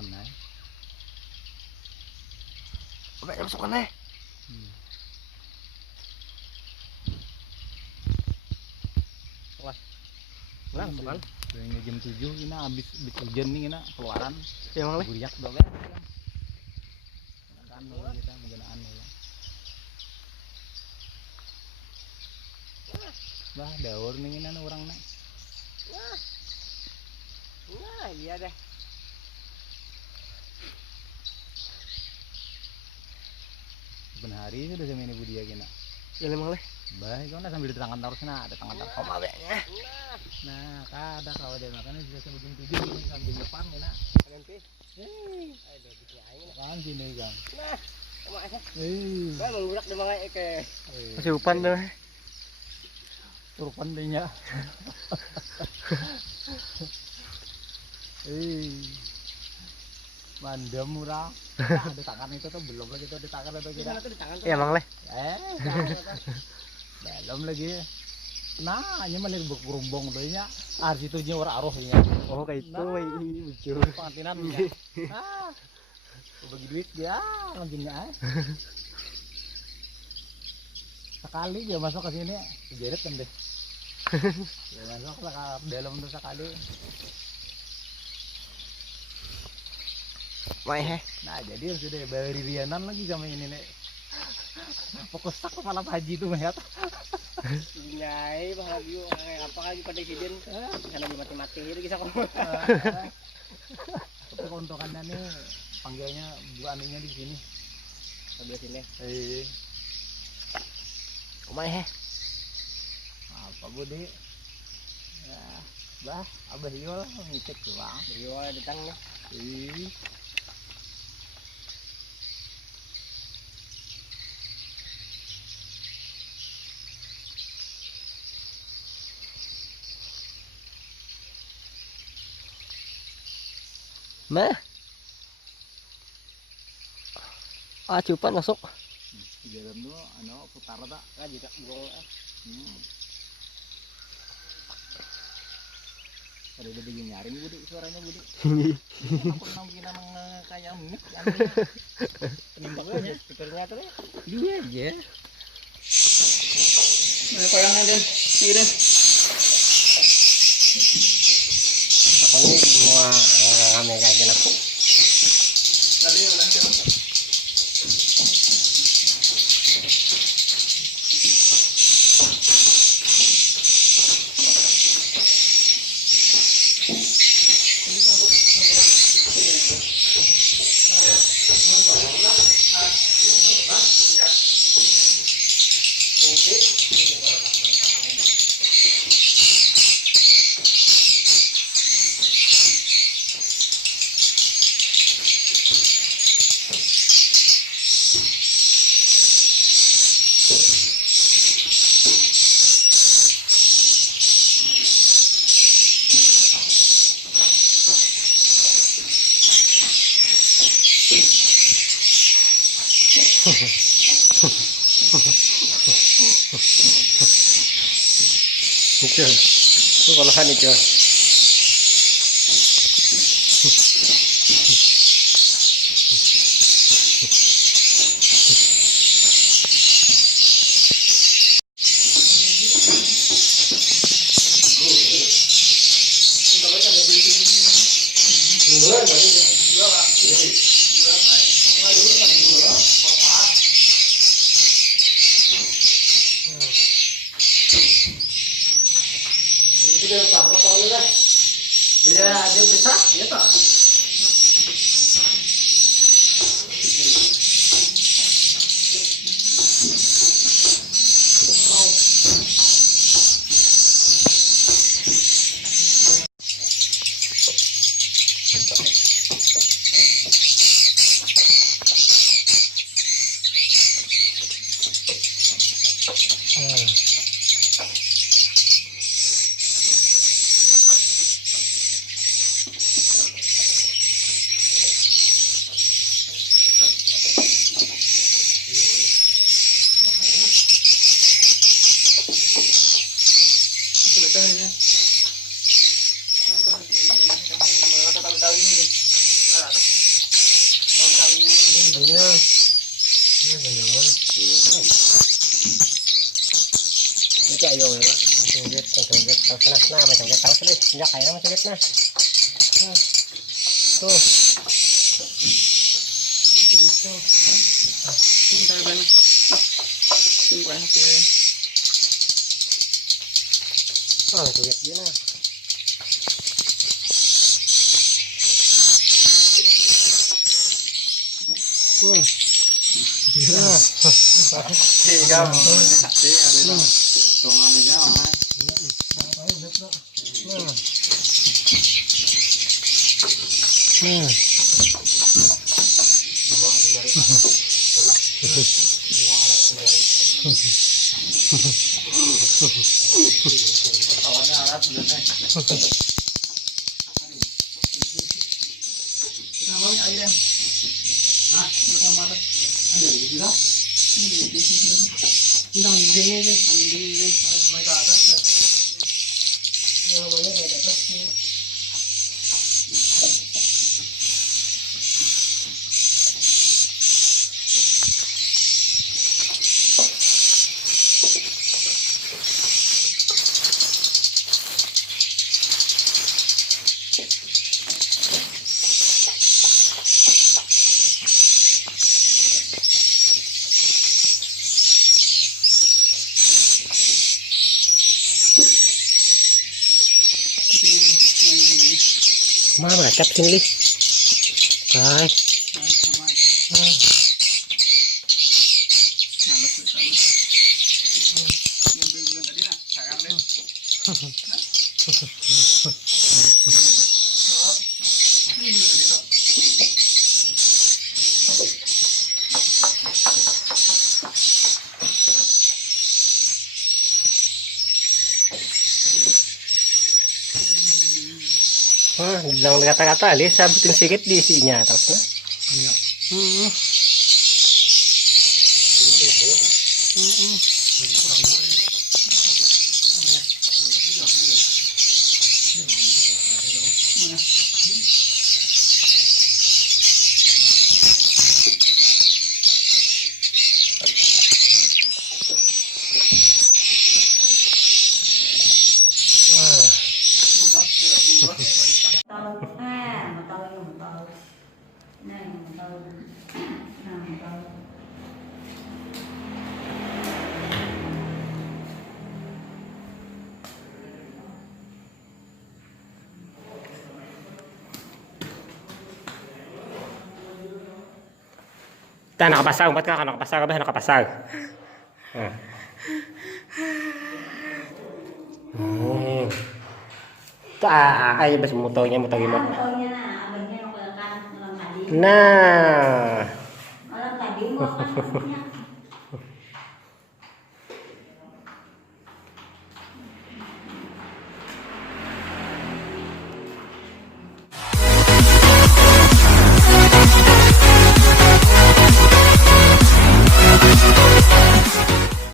aneh. Apa masuk aneh? Wah. Langsung kan? Udah jam 7 ini habis hujan nih ini keluaran. Ya emang leh. Buriak doang ya. Kan kita menggunaan ya. Bah, daur nih ini orang nih. Nah, iya deh. Sebenarnya hari sudah jam ini budia kena. Ya emang leh. Bah, itu nah sambil di tangan terus nah, ada tangan terus. Koma beknya. Nah, kada kalau dia makan sudah sebelum 7 sambil depan kena. Nanti. Aduh, dikiain. Kan sini, Kang. Nah, sama aja. Bah, Eh. menggurak di mga ke. Masih upan deh. Upan deh nya. Mandam murah. Nah, di tangan itu tuh belum lagi tuh di tangan atau kita. Ya emang leh. Belum lagi. Nah, ini malah bergerombong tuh nya. Ars itu nya orang aroh nya. Oh, kayak itu, lucu. Pengantinan nya. Ah. Bagi duit dia, lanjutnya. Sekali dia masuk ke sini, jeret kan deh. Dia masuk ke dalam tuh sekali. Mai heh. Nah, jadi sudah bari rianan lagi sama ini nih. Fokus tak kepala haji tuh melihat. Nyai bahagia apa lagi pada kejadian karena mati-mati itu kisah kok. Tapi keuntungannya nih panggilnya bu anunya di sini. Sebelah sini. Kumai heh. Apa budi? Ya, bah, abah yul ngicek doang. Beliau datang nih. Mah. Cupan masuk. Di dalam tuh anu putar tak? Juga burung. Ada begini nyaring budi suaranya budi. Aku nampilan kayak mic Penimbangnya speakernya tuh. Iya aja. Ada payangan dan ini dan. Aku ini semua ngambil kajian aku. Tadi udah coba. Itu olahan itu. Bila ada besar, ya tak? Tahu ini. Tapos na, masagit. Tapos ulit, hindi kaya na masagit na. Tuh. Bentar banget. Tunggu aja. Oh, masagit din na. Tiga. Ada tongannya mah. Kawannya arat sebenarnya. Kita mau air. Hah? Kita mau ada. Ada di sini. Ini di sini. Tidak ada. Sampai ke atas. Ya boleh ke atas. Mana macet sini, Li? Hai. Bilang kata-kata Ali sabutin sedikit di isinya terus na. Iya. Dah nakapasag, ba't ka nakapasag ba? Nakapasag. Ay, bas motornya motor gimana? Motornya nah, abangnya mau ke kan malam tadi. Nah. Malam tadi mau kan